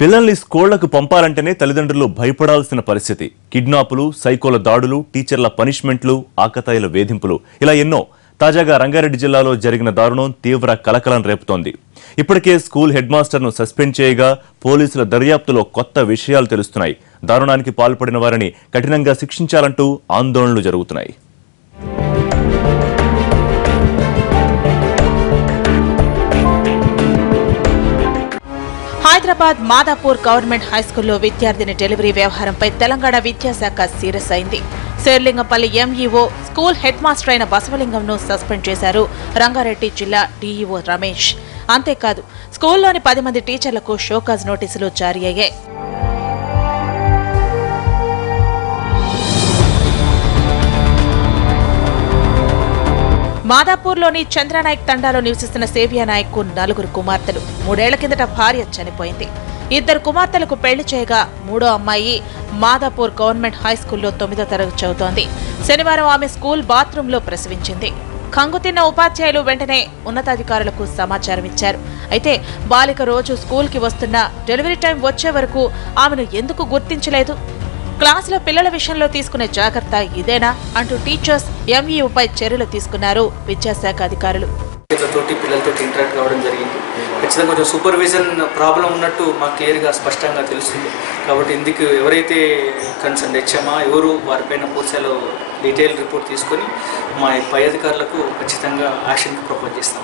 పిల్లల్ని స్కూళ్లకు పంపాలంటేనే తల్లిదండ్రులు భయపడాల్సిన పరిస్థితి. కిడ్నాపులు, సైకోల దాడులు, టీచర్ల పనిష్మెంట్లు, ఆకతాయిల వేధింపులు ఇలా ఎన్నో. తాజాగా రంగారెడ్డి జిల్లాలో జరిగిన దారుణం తీవ్ర కలకలం రేపుతోంది. ఇప్పటికే స్కూల్ హెడ్ మాస్టర్ను సస్పెండ్ చేయగా పోలీసుల దర్యాప్తులో కొత్త విషయాలు తెలుస్తున్నాయి. దారుణానికి పాల్పడిన వారిని కఠినంగా శిక్షించాలంటూ ఆందోళనలు జరుగుతున్నాయి. హైదరాబాద్ మాదాపూర్ గవర్నమెంట్ హైస్కూల్లో విద్యార్థిని డెలివరీ వ్యవహారంపై తెలంగాణ విద్యాశాఖ సీరియస్ అయింది. Serilingampally MEO school head master అయిన బసవలింగంను సస్పెండ్ చేశారు రంగారెడ్డి జిల్లా డీఈఓ రమేష్. అంతేకాదు, స్కూల్లోని 10 మంది టీచర్లకు షోకాజ్ నోటీసులు జారీ అయ్యాయి. మాదాపూర్లోని చంద్రనాయక్ తండాలో నివసిస్తున్న సేవియా నాయక్ కు 4 కుమార్తెలు. 3 ఏళ్ల కిందట భార్య చనిపోయింది. 2 కుమార్తెలకు పెళ్లి చేయగా 3వ అమ్మాయి మాదాపూర్ గవర్నమెంట్ హైస్కూల్లో 9వ తరగతి చదువుతోంది. శనివారం ఆమె స్కూల్ బాత్రూంలో ప్రసవించింది. కంగుతిన్న ఉపాధ్యాయులు వెంటనే ఉన్నతాధికారులకు సమాచారం ఇచ్చారు. అయితే బాలిక రోజు స్కూల్కి వస్తున్నా డెలివరీ టైం వచ్చే వరకు ఆమెను ఎందుకు గుర్తించలేదు? క్లాసులో పిల్లల విషయంలో తీసుకునే జాగ్రత్త ఇదేనా అంటూ టీచర్స్ ఎంఈఓపై చర్యలు తీసుకున్నారు విద్యాశాఖ అధికారులు. పిల్లలతో ఇంటరాక్ట్ కావడం జరిగింది. ఖచ్చితంగా కొంచెం సూపర్విజన్ ప్రాబ్లం ఉన్నట్టు మాకు క్లియర్గా స్పష్టంగా తెలుస్తుంది. కాబట్టి ఇందుకు ఎవరైతే కన్సర్న్ హెచ్ఎంఆ ఎవరు వారిపైన పూర్తిలో డీటెయిల్ రిపోర్ట్ తీసుకొని మా పై అధికారులకు ఖచ్చితంగా యాక్షన్కి ప్రపోజ్ చేస్తాం.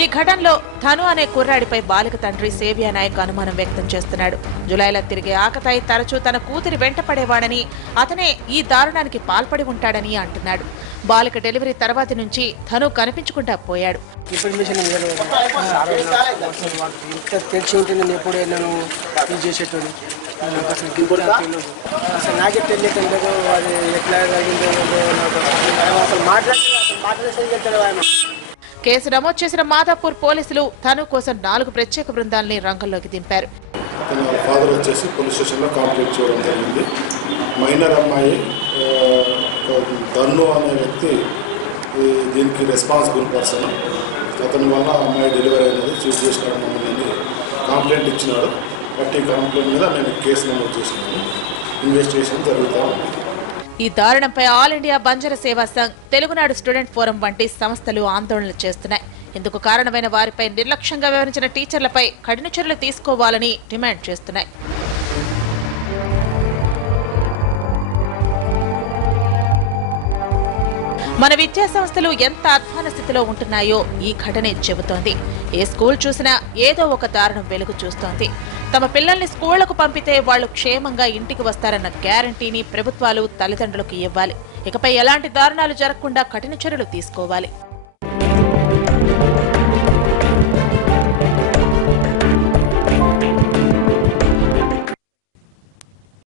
ఈ ఘటనలో ధను అనే కుర్రాడిపై బాలిక తండ్రి సేవియా నాయక్ అనుమానం వ్యక్తం చేస్తున్నాడు. జులైలో తిరిగే ఆకతాయి తరచూ తన కూతురి వెంట పడేవాడని, అతనే ఈ దారుణానికి పాల్పడి ఉంటాడని అంటున్నాడు. బాలిక డెలివరీ తర్వాతి నుంచి ధను కనిపించకుండా పోయాడు. కేసు నమోదు చేసిన మాదాపూర్ పోలీసులు ధను కోసం 4 ప్రత్యేక బృందాలని రంగంలోకి దింపారు. ఫాదర్ వచ్చేసి పోలీస్ స్టేషన్లో కంప్లైంట్ చేయడం జరిగింది. మైనర్ అమ్మాయి ధను అనే వ్యక్తి దీనికి రెస్పాన్సిబుల్ పర్సన్. అతని వల్ల అమ్మాయి డెలివరీ అనేది చూస్ చేసుకోవడం కంప్లైంట్ ఇచ్చినాడు. బట్ ఈ కంప్లైంట్ మీద నేను కేసు నమోదు చేసినాను. ఇన్వెస్టిగేషన్ జరుగుతూ ఉంది. ఈ దారుణంపై ఆల్ ఇండియా బంజారా సేవా సంఘ్, తెలుగునాడు స్టూడెంట్ ఫోరం వంటి సంస్థలు ఆందోళనలు చేస్తున్నాయి. ఇందుకు కారణమైన వారిపై నిర్లక్ష్యంగా వ్యవహరించిన టీచర్లపై కఠిన చర్యలు తీసుకోవాలని డిమాండ్ చేస్తున్నాయి. మన విద్యా సంస్థలు ఎంత అధ్వాన స్థితిలో ఉంటున్నాయో ఈ ఘటనే చెబుతోంది. ఏ స్కూల్ చూసినా ఏదో ఒక దారుణం వెలుగు చూస్తోంది. తమ పిల్లల్ని స్కూళ్లకు పంపితే వాళ్లు క్షేమంగా ఇంటికి వస్తారన్న గ్యారంటీని ప్రభుత్వాలు తల్లిదండ్రులకు ఇవ్వాలి. ఇకపై ఎలాంటి దారుణాలు జరగకుండా కఠిన చర్యలు తీసుకోవాలి.